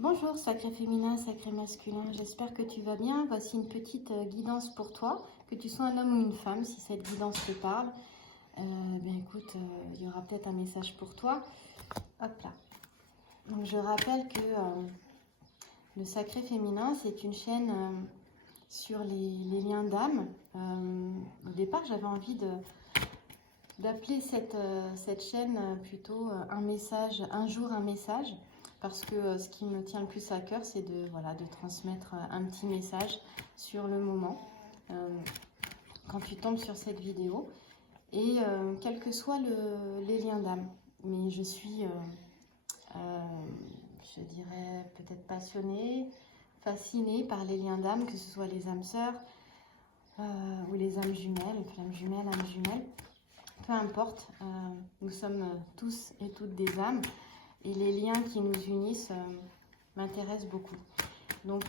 Bonjour sacré féminin, sacré masculin, j'espère que tu vas bien. Voici une petite guidance pour toi, que tu sois un homme ou une femme, si cette guidance te parle. Bien écoute, il y aura peut-être un message pour toi. Hop là. Donc je rappelle que le sacré féminin, c'est une chaîne sur les liens d'âme. Au départ, j'avais envie d'appeler cette chaîne plutôt un message, un jour un message. Parce que ce qui me tient le plus à cœur, c'est de transmettre un petit message sur le moment, quand tu tombes sur cette vidéo, et quels que soient les liens d'âme. Mais je suis, je dirais, peut-être passionnée, fascinée par les liens d'âme, que ce soit les âmes sœurs ou les âmes jumelles, âmes jumelles, peu importe, nous sommes tous et toutes des âmes. Et les liens qui nous unissent m'intéressent beaucoup. Donc,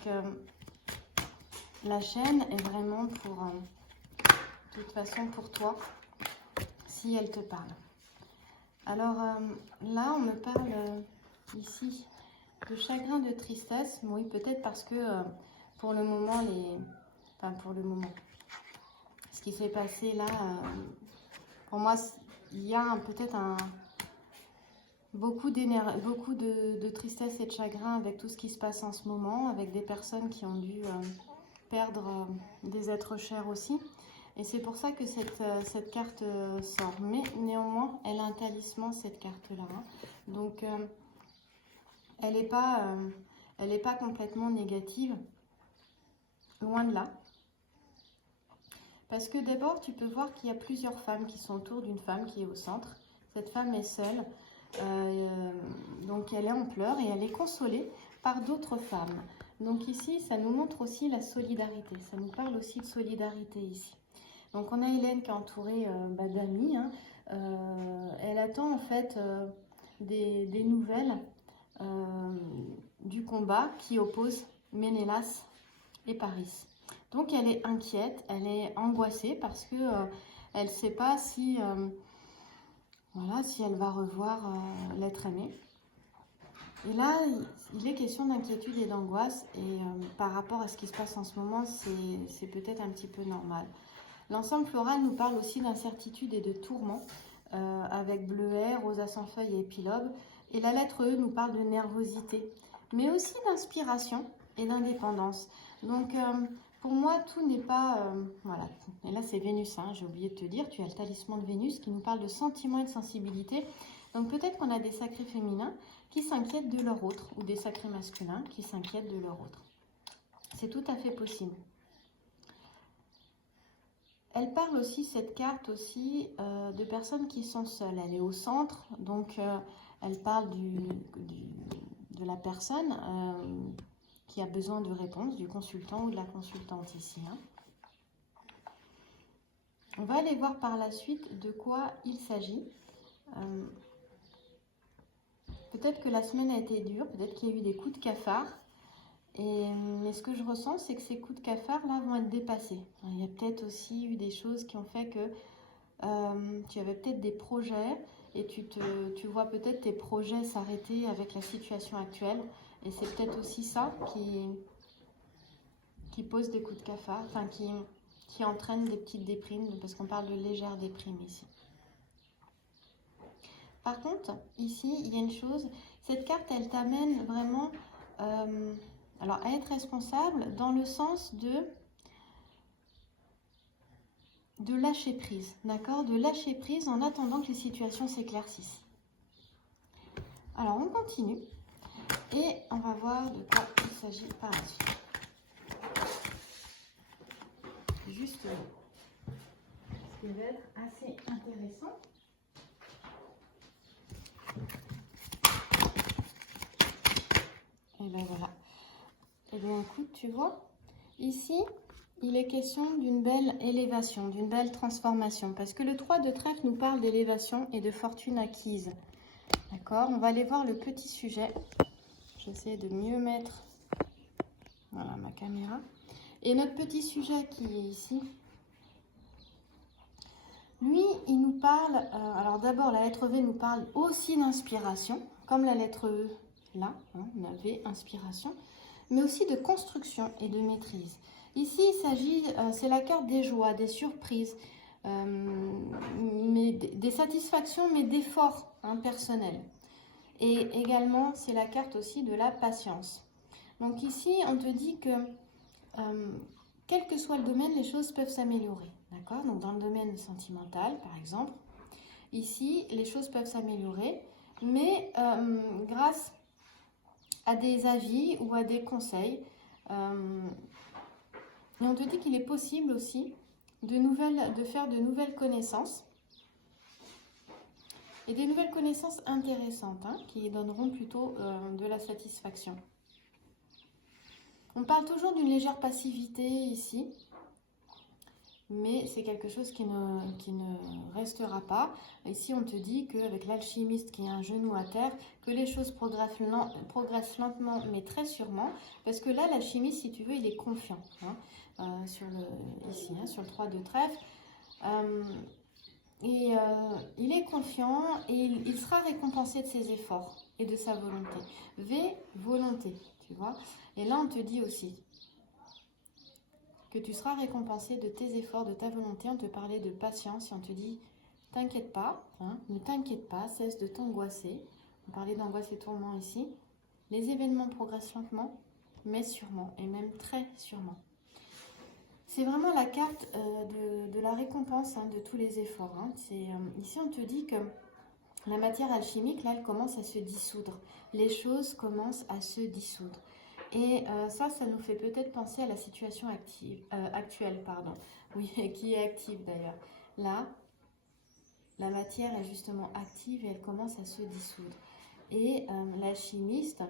la chaîne est vraiment pour, de toute façon, pour toi, si elle te parle. Alors, là, on me parle ici de chagrin, de tristesse. Oui, peut-être parce que pour le moment, ce qui s'est passé là, pour moi, il y a peut-être beaucoup de tristesse et de chagrin avec tout ce qui se passe en ce moment, avec des personnes qui ont dû perdre des êtres chers aussi. Et c'est pour ça que cette carte sort. Mais néanmoins, elle a un talisman, cette carte-là. Hein. Donc, elle n'est pas complètement négative, loin de là. Parce que d'abord, tu peux voir qu'il y a plusieurs femmes qui sont autour d'une femme qui est au centre. Cette femme est seule. Donc elle est en pleurs et elle est consolée par d'autres femmes. Donc ici, ça nous montre aussi la solidarité. Ça nous parle aussi de solidarité ici. Donc on a Hélène qui est entourée d'amis. Hein. Elle attend en fait des nouvelles du combat qui oppose Ménélas et Paris. Donc elle est inquiète, elle est angoissée parce que elle ne sait pas si... voilà, si elle va revoir l'être aimé. Et là, il est question d'inquiétude et d'angoisse. Et par rapport à ce qui se passe en ce moment, c'est peut-être un petit peu normal. L'ensemble floral nous parle aussi d'incertitude et de tourment, avec bleuet, rosa sans feuilles et épilogue. Et la lettre E nous parle de nervosité, mais aussi d'inspiration et d'indépendance. Donc, pour moi, tout n'est pas... voilà. Et là, c'est Vénus, hein, j'ai oublié de te dire. Tu as le talisman de Vénus qui nous parle de sentiments et de sensibilité. Donc, peut-être qu'on a des sacrés féminins qui s'inquiètent de leur autre, ou des sacrés masculins qui s'inquiètent de leur autre. C'est tout à fait possible. Elle parle aussi, cette carte aussi, de personnes qui sont seules. Elle est au centre, donc elle parle de la personne qui a besoin de réponse, du consultant ou de la consultante ici. Hein. On va aller voir par la suite de quoi il s'agit. Peut-être que la semaine a été dure, peut-être qu'il y a eu des coups de cafard. Mais ce que je ressens, c'est que ces coups de cafard là vont être dépassés. Il y a peut-être aussi eu des choses qui ont fait que tu avais peut-être des projets et tu vois peut-être tes projets s'arrêter avec la situation actuelle. Et c'est peut-être aussi ça qui pose des coups de cafard, enfin qui entraîne des petites déprimes, parce qu'on parle de légères déprimes ici. Par contre, ici, il y a une chose, cette carte, elle t'amène vraiment alors, à être responsable dans le sens de lâcher prise, d'accord? De lâcher prise en attendant que les situations s'éclaircissent. Alors, on continue et on va voir de quoi il s'agit par la suite. Juste, ce qui va être assez intéressant. Et ben voilà. Et bien écoute, tu vois, ici, il est question d'une belle élévation, d'une belle transformation. Parce que le 3 de trèfle nous parle d'élévation et de fortune acquise. D'accord? On va aller voir le petit sujet. J'essaie de mieux mettre voilà, ma caméra. Et notre petit sujet qui est ici, lui, il nous parle... alors d'abord, la lettre V nous parle aussi d'inspiration, comme la lettre E là, hein, on avait inspiration, mais aussi de construction et de maîtrise. Ici, il s'agit, c'est la carte des joies, des surprises, mais des satisfactions, mais d'efforts hein, personnels. Et également, c'est la carte aussi de la patience. Donc ici, on te dit que quel que soit le domaine, les choses peuvent s'améliorer. D'accord? Donc dans le domaine sentimental, par exemple, ici, les choses peuvent s'améliorer, mais grâce à des avis ou à des conseils. Et on te dit qu'il est possible aussi de faire de nouvelles connaissances. Et des nouvelles connaissances intéressantes hein, qui donneront plutôt de la satisfaction. On parle toujours d'une légère passivité ici, mais c'est quelque chose qui ne restera pas. Ici, on te dit qu'avec l'alchimiste qui a un genou à terre, que les choses progressent lentement, mais très sûrement, parce que là, l'alchimiste, si tu veux, il est confiant. Hein, ici, hein, sur le 3 de trèfle. Il est confiant et il sera récompensé de ses efforts et de sa volonté. V, volonté, tu vois. Et là, on te dit aussi que tu seras récompensé de tes efforts, de ta volonté. On te parlait de patience et on te dit, t'inquiète pas, hein, ne t'inquiète pas, cesse de t'angoisser. On parlait d'angoisse et tourment ici. Les événements progressent lentement, mais sûrement, et même très sûrement. C'est vraiment la carte de la récompense hein, de tous les efforts. Hein. Ici, on te dit que la matière alchimique, là, elle commence à se dissoudre. Les choses commencent à se dissoudre. Et ça nous fait peut-être penser à la situation actuelle, pardon. Oui, qui est active d'ailleurs. Là, la matière est justement active et elle commence à se dissoudre. Et l'alchimiste,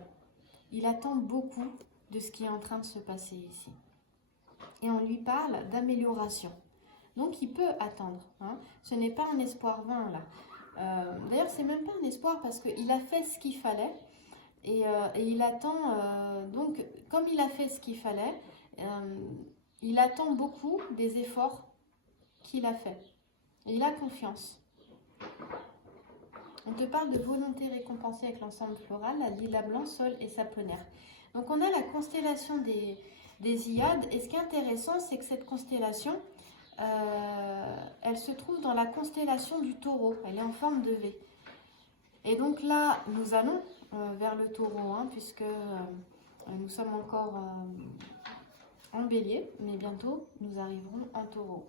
il attend beaucoup de ce qui est en train de se passer ici. Et on lui parle d'amélioration. Donc il peut attendre. Hein. Ce n'est pas un espoir vain là. D'ailleurs, c'est même pas un espoir parce qu'il a fait ce qu'il fallait. Et il attend, donc comme il a fait ce qu'il fallait, il attend beaucoup des efforts qu'il a fait. Et il a confiance. On te parle de volonté récompensée avec l'ensemble floral, la lilas blanc, sol et saponaire. Donc on a la constellation des Hyades. Et ce qui est intéressant, c'est que cette constellation, elle se trouve dans la constellation du Taureau. Elle est en forme de V. Et donc là, nous allons vers le Taureau, hein, puisque nous sommes encore en Bélier, mais bientôt nous arriverons en Taureau.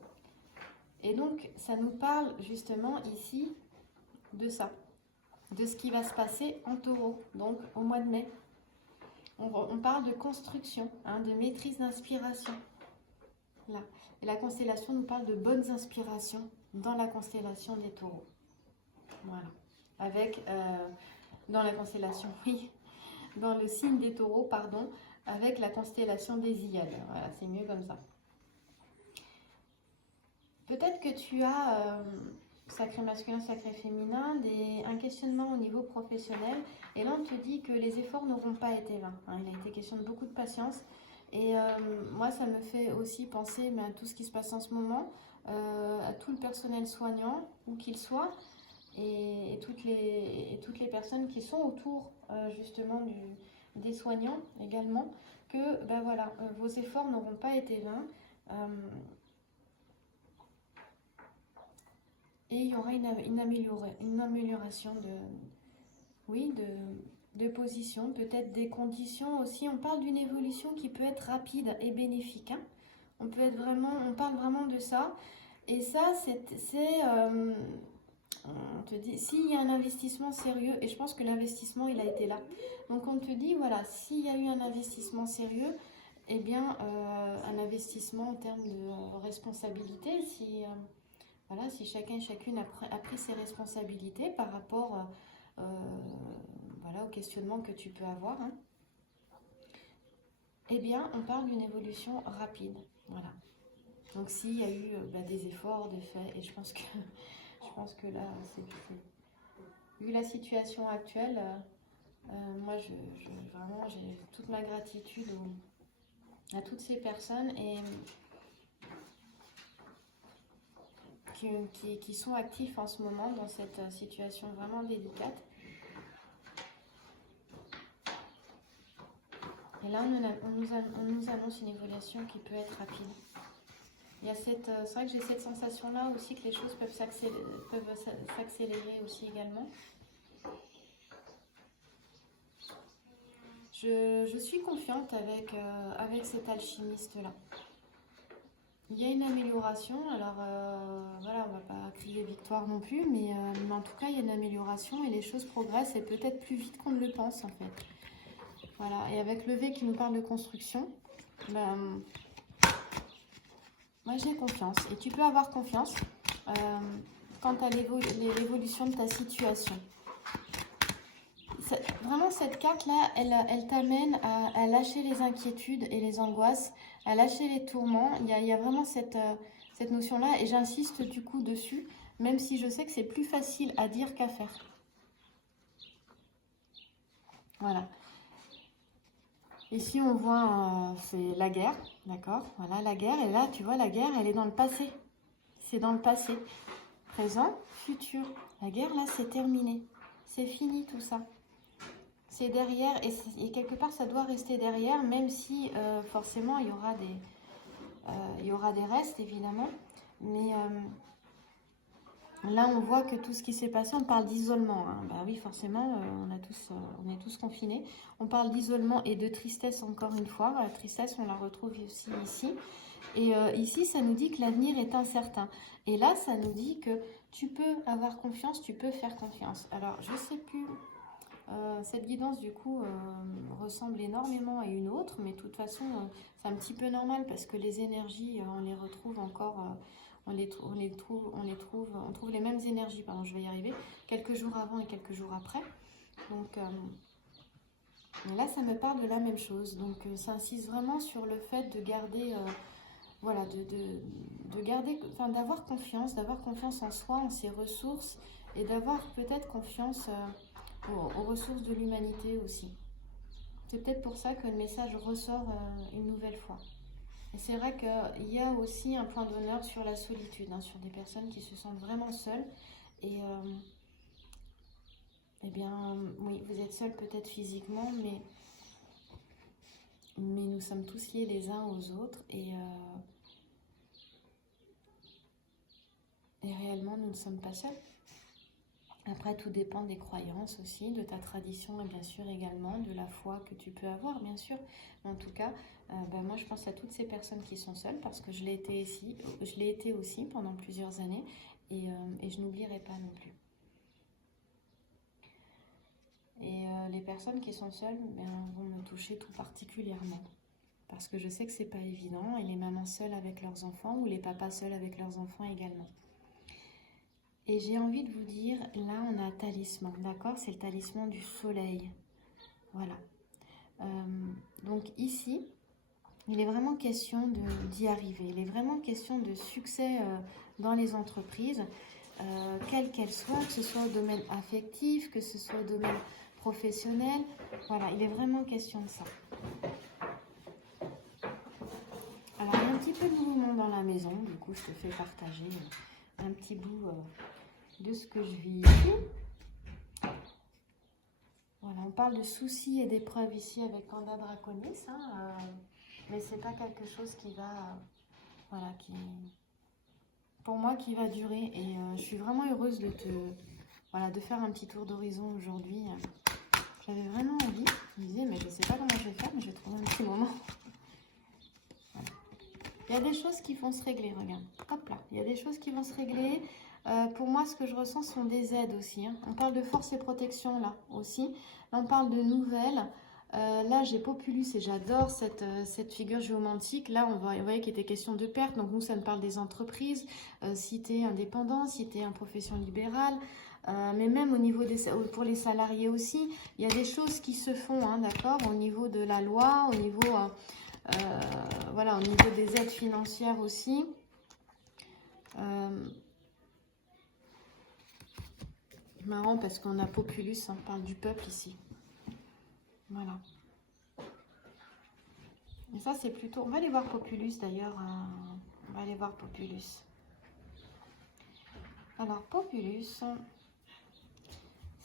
Et donc, ça nous parle justement ici de ça, de ce qui va se passer en Taureau, donc au mois de mai. On parle de construction, hein, de maîtrise d'inspiration. Là. Et la constellation nous parle de bonnes inspirations dans la constellation des Taureaux. Voilà. Avec, dans la constellation, oui, dans le signe des Taureaux, pardon, avec la constellation des Hyades. Voilà, c'est mieux comme ça. Peut-être que tu as, sacré masculin, sacré féminin, un questionnement au niveau professionnel. Et là, on te dit que les efforts n'auront pas été vains. Hein, il a été question de beaucoup de patience. Et moi, ça me fait aussi penser à tout ce qui se passe en ce moment, à tout le personnel soignant, où qu'il soit, et toutes les personnes qui sont autour justement des soignants également, que ben voilà, vos efforts n'auront pas été vains. Et il y aura une amélioration de position, peut-être des conditions aussi. On parle d'une évolution qui peut être rapide et bénéfique. Hein. On parle vraiment de ça. Et ça, on te dit, s'il y a un investissement sérieux, et je pense que l'investissement, il a été là. Donc on te dit, voilà, s'il y a eu un investissement sérieux, eh bien, un investissement en termes de responsabilité, voilà, si chacun et chacune a pris ses responsabilités par rapport voilà, au questionnement que tu peux avoir, hein, eh bien, on parle d'une évolution rapide. Voilà. Donc, s'il y a eu des efforts, des faits, et je pense que là, vu la situation actuelle, moi, vraiment, j'ai toute ma gratitude à toutes ces personnes et qui sont actifs en ce moment dans cette situation vraiment délicate. Et là, on nous annonce une évolution qui peut être rapide. Il y a c'est vrai que j'ai cette sensation-là aussi que les choses peuvent s'accélérer aussi également. Je suis confiante avec cet alchimiste-là. Il y a une amélioration, alors voilà, on va pas crier victoire non plus, mais en tout cas, il y a une amélioration et les choses progressent et peut-être plus vite qu'on ne le pense en fait. Voilà, et avec le V qui nous parle de construction, ben, moi j'ai confiance et tu peux avoir confiance quant à l'évolution de ta situation. Vraiment, cette carte-là, elle t'amène à lâcher les inquiétudes et les angoisses, à lâcher les tourments. Il y a vraiment cette notion-là et j'insiste du coup dessus, même si je sais que c'est plus facile à dire qu'à faire. Voilà. Ici, on voit, c'est la guerre, d'accord? Voilà, la guerre. Et là, tu vois, la guerre, elle est dans le passé. C'est dans le passé. Présent, futur. La guerre, là, c'est terminé. C'est fini tout ça. C'est derrière et quelque part ça doit rester derrière, même si forcément il y aura des restes évidemment. Mais là on voit que tout ce qui s'est passé, on parle d'isolement. Hein. Bah oui, forcément, on est tous confinés. On parle d'isolement et de tristesse encore une fois. La tristesse, on la retrouve aussi ici. Et ici, ça nous dit que l'avenir est incertain. Et là, ça nous dit que tu peux avoir confiance, tu peux faire confiance. Alors, je ne sais plus... cette guidance du coup ressemble énormément à une autre, mais de toute façon c'est un petit peu normal parce que les énergies on les retrouve encore, on trouve les mêmes énergies, pardon, je vais y arriver, quelques jours avant et quelques jours après. Donc là ça me parle de la même chose, donc ça insiste vraiment sur le fait de garder voilà, de garder, enfin d'avoir confiance en soi, en ses ressources et d'avoir peut-être confiance aux ressources de l'humanité aussi. C'est peut-être pour ça que le message ressort une nouvelle fois. Et c'est vrai qu'il y a aussi un point d'honneur sur la solitude, hein, sur des personnes qui se sentent vraiment seules. Et eh bien, oui, vous êtes seuls peut-être physiquement, mais nous sommes tous liés les uns aux autres. Et réellement, nous ne sommes pas seuls. Après, tout dépend des croyances aussi, de ta tradition et bien sûr également de la foi que tu peux avoir, bien sûr. Mais en tout cas, moi je pense à toutes ces personnes qui sont seules parce que je l'ai été aussi pendant plusieurs années et je n'oublierai pas non plus. Et les personnes qui sont seules vont me toucher tout particulièrement parce que je sais que c'est pas évident et les mamans seules avec leurs enfants ou les papas seuls avec leurs enfants également. Et j'ai envie de vous dire, là on a un talisman, d'accord? C'est le talisman du soleil. Voilà. Donc ici, il est vraiment question d'y arriver. Il est vraiment question de succès dans les entreprises, quelles qu'elles soient, que ce soit au domaine affectif, que ce soit au domaine professionnel. Voilà, il est vraiment question de ça. Alors, il y a un petit peu de mouvement dans la maison. Du coup, je te fais partager un petit bout de ce que je vis ici. Voilà, on parle de soucis et d'épreuves ici avec Kanda Draconis, hein, mais c'est pas quelque chose qui va, voilà, pour moi, qui va durer. Et je suis vraiment heureuse de faire un petit tour d'horizon aujourd'hui. J'avais vraiment envie. Je me disais, mais je sais pas comment je vais faire, mais je vais trouver un petit moment. Voilà. Il y a des choses qui vont se régler, regarde. Hop là, il y a des choses qui vont se régler. Pour moi, ce que je ressens sont des aides aussi. Hein. On parle de force et protection là aussi. Là, on parle de nouvelles. Là, j'ai Populus et j'adore cette figure géomantique. Là, vous voyez qu'il était question de perte. Donc, nous, ça nous parle des entreprises. Si tu es indépendant, si tu es en profession libérale. Mais même au niveau pour les salariés aussi, il y a des choses qui se font, hein, d'accord, au niveau de la loi, au niveau, voilà, au niveau des aides financières aussi. Marrant parce qu'on a Populus, on parle du peuple ici. Voilà. Et ça, c'est plutôt... On va aller voir Populus d'ailleurs. On va aller voir Populus. Alors, Populus,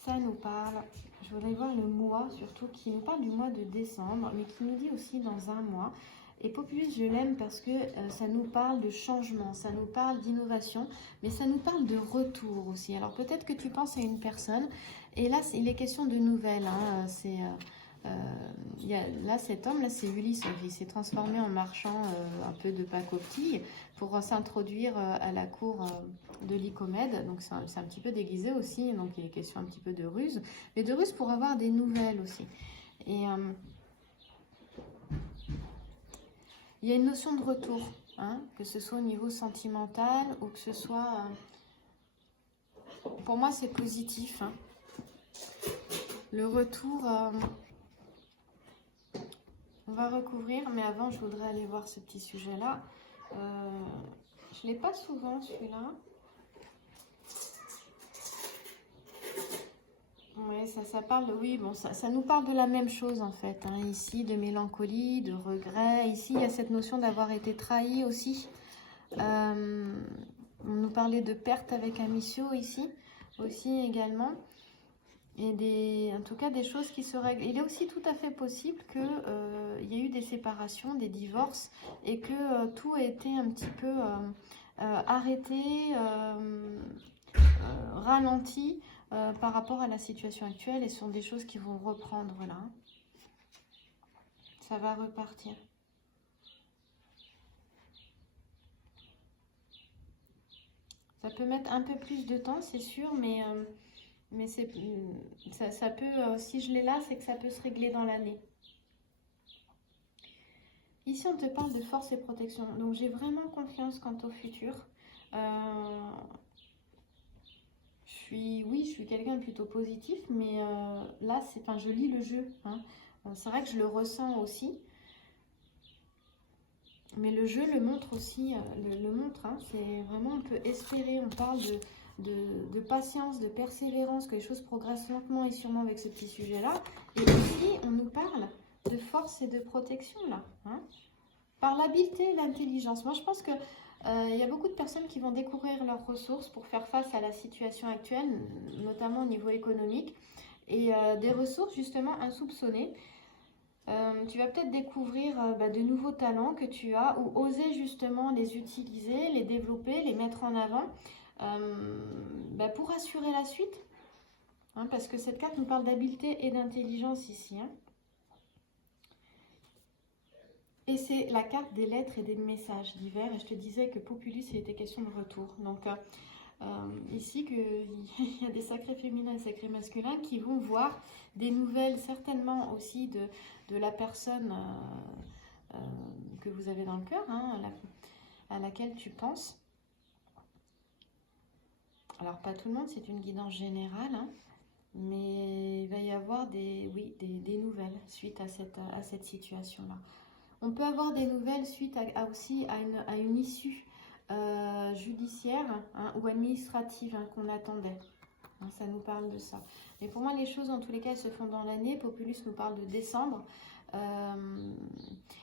ça nous parle, je voudrais voir le mois surtout, qui nous parle du mois de décembre, mais qui nous dit aussi dans un mois. Et Populus, je l'aime parce que ça nous parle de changement, ça nous parle d'innovation, mais ça nous parle de retour aussi. Alors peut-être que tu penses à une personne, et là, il est question de nouvelles. Hein, là, cet homme, là, c'est Ulysse. Il s'est transformé en marchand un peu de pacotille pour s'introduire à la cour de Lycomède. Donc c'est un petit peu déguisé aussi, donc il est question un petit peu de ruse, mais de ruse pour avoir des nouvelles aussi. Et il y a une notion de retour, hein, que ce soit au niveau sentimental ou que ce soit... pour moi, c'est positif. Hein. Le retour, on va recouvrir, mais avant, je voudrais aller voir ce petit sujet-là. Je ne l'ai pas souvent, celui-là. Oui, ça parle, oui, bon, ça nous parle de la même chose en fait, hein, ici, de mélancolie, de regret. Ici, il y a cette notion d'avoir été trahi aussi. On nous parlait de perte avec Amicio ici, aussi également. Et en tout cas, des choses qui se règlent. Il est aussi tout à fait possible qu'il y ait eu des séparations, des divorces, et que tout a été un petit peu arrêté, ralenti, par rapport à la situation actuelle, et ce sont des choses qui vont reprendre là. Ça va repartir. Ça peut mettre un peu plus de temps, c'est sûr, mais ça peut, si je l'ai là, c'est que ça peut se régler dans l'année. Ici, on te parle de force et protection, donc j'ai vraiment confiance quant au futur. Oui, je suis quelqu'un de plutôt positif, mais là, je lis le jeu. Hein. C'est vrai que je le ressens aussi, mais le jeu le montre aussi. Le montre, hein. C'est vraiment, on peut espérer. On parle de patience, de persévérance, que les choses progressent lentement et sûrement avec ce petit sujet-là. Et aussi, on nous parle de force et de protection, là. Hein. Par l'habileté et l'intelligence. Moi, je pense que il y a beaucoup de personnes qui vont découvrir leurs ressources pour faire face à la situation actuelle, notamment au niveau économique, et des ressources justement insoupçonnées. Tu vas peut-être découvrir de nouveaux talents que tu as, ou oser justement les utiliser, les développer, les mettre en avant pour assurer la suite. Hein, parce que cette carte nous parle d'habileté et d'intelligence ici. Hein. Et c'est la carte des lettres et des messages divers. Et je te disais que Populus, il était question de retour. Donc ici, il y a des sacrés féminins et sacrés masculins qui vont voir des nouvelles, certainement aussi de la personne que vous avez dans le cœur, hein, à laquelle tu penses. Alors, pas tout le monde, c'est une guidance générale, hein, mais il va y avoir des nouvelles suite à cette situation-là. On peut avoir des nouvelles suite aussi à une issue judiciaire, hein, ou administrative, hein, qu'on attendait. Hein, ça nous parle de ça. Mais pour moi, les choses, en tous les cas, elles se font dans l'année. Populus nous parle de décembre.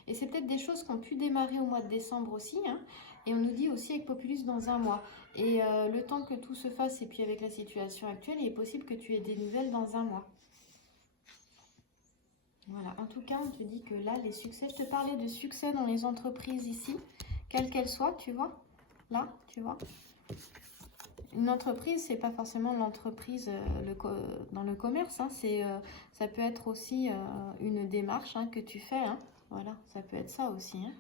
Et c'est peut-être des choses qui ont pu démarrer au mois de décembre aussi. Hein, et on nous dit aussi avec Populus dans un mois. Et le temps que tout se fasse, et puis avec la situation actuelle, il est possible que tu aies des nouvelles dans un mois. Voilà, en tout cas, on te dit que là, les succès, je te parlais de succès dans les entreprises ici, quelles qu'elles soient, tu vois, là, tu vois. Une entreprise, c'est pas forcément l'entreprise dans le commerce, hein, ça peut être aussi une démarche, hein, que tu fais, hein, voilà, ça peut être ça aussi. Hein.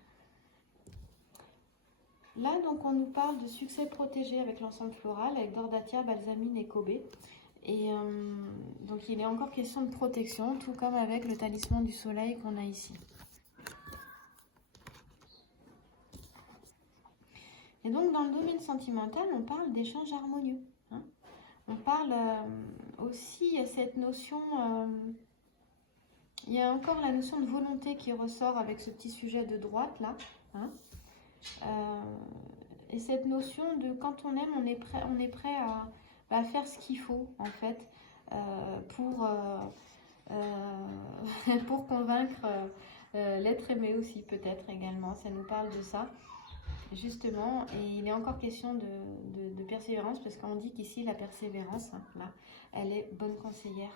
Là, donc, on nous parle de succès protégé avec l'ensemble floral, avec Dordatia, Balsamine et Kobe. Et donc, il est encore question de protection, tout comme avec le talisman du soleil qu'on a ici. Et donc, dans le domaine sentimental, on parle d'échanges harmonieux. Hein. On parle aussi, il y a cette notion, il y a encore la notion de volonté qui ressort avec ce petit sujet de droite, là. Hein. Et cette notion de quand on aime, on est prêt à faire ce qu'il faut, en fait, pour convaincre l'être aimé aussi, peut-être également. Ça nous parle de ça. justement, et il est encore question de persévérance, parce qu'on dit qu'ici, la persévérance, hein, là, elle est bonne conseillère.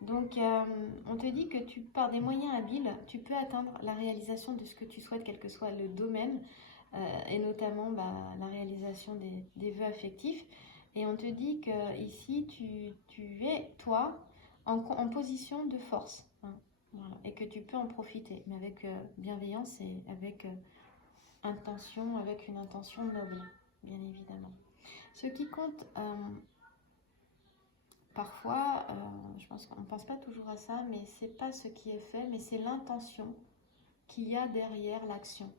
Donc, on te dit que par des moyens habiles, tu peux atteindre la réalisation de ce que tu souhaites, quel que soit le domaine, et notamment la réalisation des vœux affectifs. Et on te dit que ici, tu es, toi, en position de force, hein, voilà, et que tu peux en profiter, mais avec bienveillance et avec intention, avec une intention noble, bien évidemment. Ce qui compte... parfois, je pense qu'on ne pense pas toujours à ça, mais c'est pas ce qui est fait, mais c'est l'intention qu'il y a derrière l'action.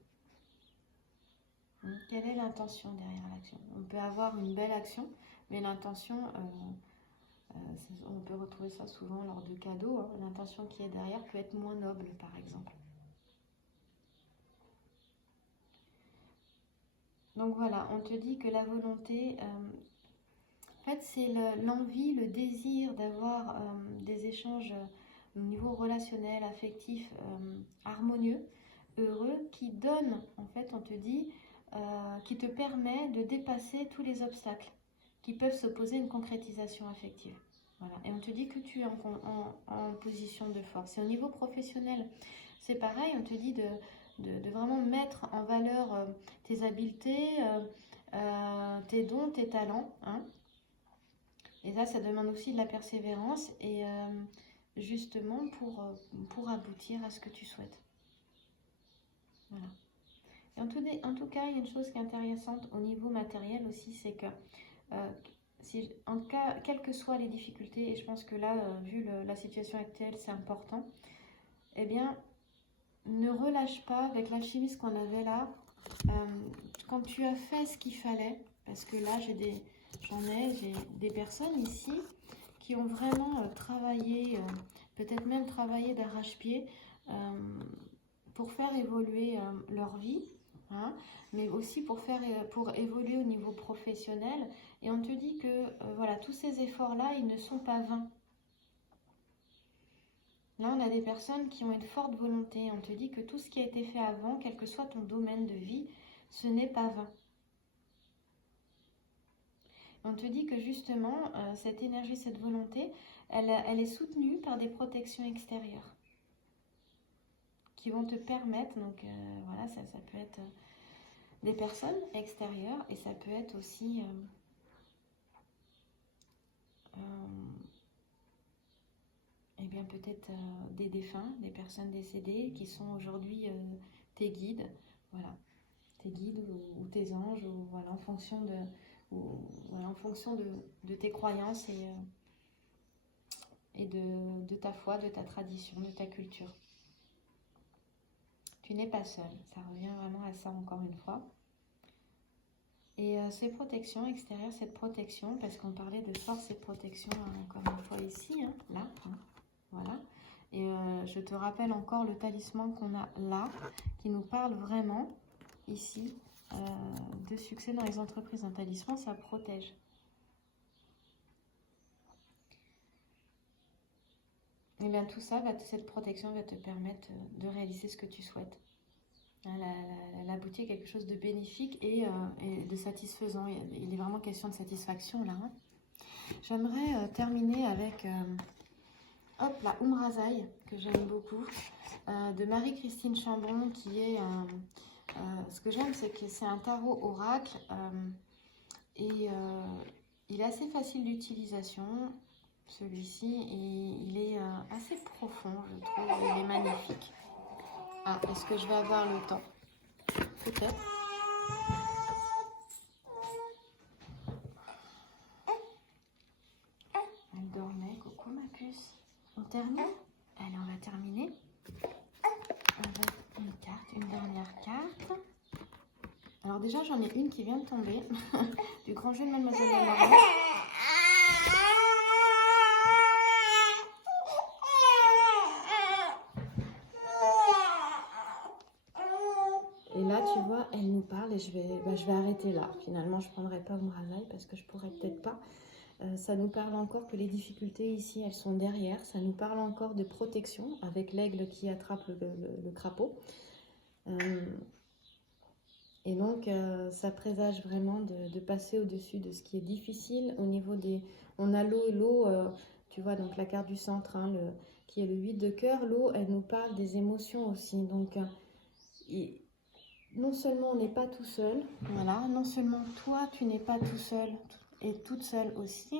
Quelle est l'intention derrière l'action? On peut avoir une belle action, mais l'intention, on peut retrouver ça souvent lors de cadeaux, hein. L'intention qui est derrière peut être moins noble, par exemple. Donc voilà, on te dit que la volonté... en fait, c'est l'envie, le désir d'avoir des échanges au niveau relationnel, affectif, harmonieux, heureux, qui donne, en fait, on te dit, qui te permet de dépasser tous les obstacles qui peuvent s'opposer à une concrétisation affective. Voilà. Et on te dit que tu es en position de force. Et au niveau professionnel, c'est pareil, on te dit de vraiment mettre en valeur tes habiletés, tes dons, tes talents, hein. Et ça demande aussi de la persévérance et justement pour aboutir à ce que tu souhaites. Voilà. Et en tout cas, il y a une chose qui est intéressante au niveau matériel aussi, c'est que en tout cas, quelles que soient les difficultés, et je pense que là, vu la situation actuelle, c'est important, eh bien, ne relâche pas avec l'alchimiste qu'on avait là. Quand tu as fait ce qu'il fallait, parce que là, j'ai des personnes ici qui ont vraiment travaillé, peut-être même travaillé d'arrache-pied pour faire évoluer leur vie, hein, mais aussi pour évoluer au niveau professionnel. Et on te dit que voilà, tous ces efforts-là, ils ne sont pas vains. Là, on a des personnes qui ont une forte volonté. On te dit que tout ce qui a été fait avant, quel que soit ton domaine de vie, ce n'est pas vain. On te dit que justement, cette énergie, cette volonté, elle est soutenue par des protections extérieures qui vont te permettre, donc voilà, ça peut être des personnes extérieures et ça peut être aussi eh bien peut-être des défunts, des personnes décédées qui sont aujourd'hui tes guides, voilà, tes guides ou tes anges, ou voilà, en fonction de tes croyances et de ta foi, de ta tradition, de ta culture. Tu n'es pas seul, ça revient vraiment à ça encore une fois. Et ces protections extérieures, cette protection, parce qu'on parlait de force et de protection encore une fois ici, hein, là, hein, voilà. Et je te rappelle encore le talisman qu'on a là, qui nous parle vraiment ici de succès dans les entreprises. Un talisman, ça protège. Et bien tout ça, toute cette protection va te permettre de réaliser ce que tu souhaites. Elle aboutit à quelque chose de bénéfique et de satisfaisant. Il est vraiment question de satisfaction là. Hein. J'aimerais terminer avec la Umrazaï, que j'aime beaucoup, de Marie-Christine Chambon, qui est... ce que j'aime, c'est que c'est un tarot oracle et il est assez facile d'utilisation, celui-ci, et il est assez profond, je trouve, il est magnifique. Ah, est-ce que je vais avoir le temps? Peut-être. Elle dormait, coucou ma puce. On termine? Allez, on va terminer avec une carte, une dernière carte. Alors déjà, j'en ai une qui vient de tomber, du grand jeu de Mademoiselle Lamorne. Et là, tu vois, elle nous parle et je vais arrêter là. Finalement, je ne prendrai pas Umrazaï parce que je pourrais peut-être pas. Ça nous parle encore que les difficultés ici, elles sont derrière. Ça nous parle encore de protection avec l'aigle qui attrape le crapaud. Et donc, ça présage vraiment de passer au-dessus de ce qui est difficile au niveau des... On a l'eau, et l'eau, tu vois, donc la carte du centre, hein, qui est le 8 de cœur. L'eau, elle nous parle des émotions aussi. Donc, non seulement on n'est pas tout seul, voilà, non seulement toi, tu n'es pas tout seul et toute seule aussi,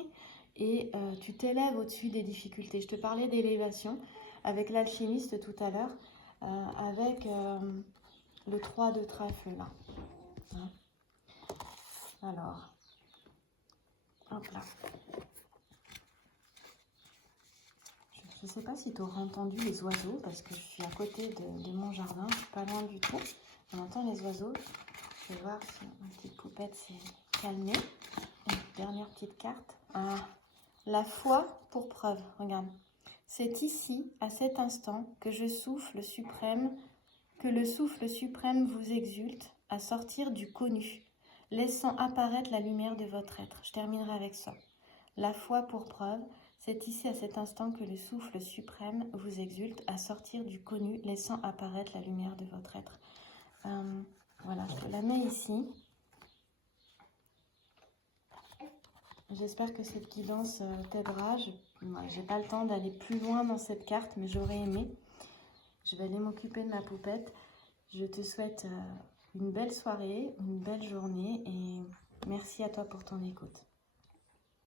et tu t'élèves au-dessus des difficultés. Je te parlais d'élévation avec l'alchimiste tout à l'heure, avec le 3 de trèfle là. Hein. Alors, hop là. Je ne sais pas si tu auras entendu les oiseaux, parce que je suis à côté de mon jardin, je ne suis pas loin du tout. On entend les oiseaux. Je vais voir si ma petite poupette s'est calmée. Une dernière petite carte. Ah, la foi pour preuve, regarde. C'est ici, à cet instant, que le souffle suprême vous exulte à sortir du connu, laissant apparaître la lumière de votre être. Je terminerai avec ça. La foi pour preuve, c'est ici à cet instant que le souffle suprême vous exulte à sortir du connu, laissant apparaître la lumière de votre être. Voilà, je te la mets ici. J'espère que cette guidance t'aidera. Je n'ai pas le temps d'aller plus loin dans cette carte, mais j'aurais aimé. Je vais aller m'occuper de ma poupette. Je te souhaite une belle soirée, une belle journée et merci à toi pour ton écoute.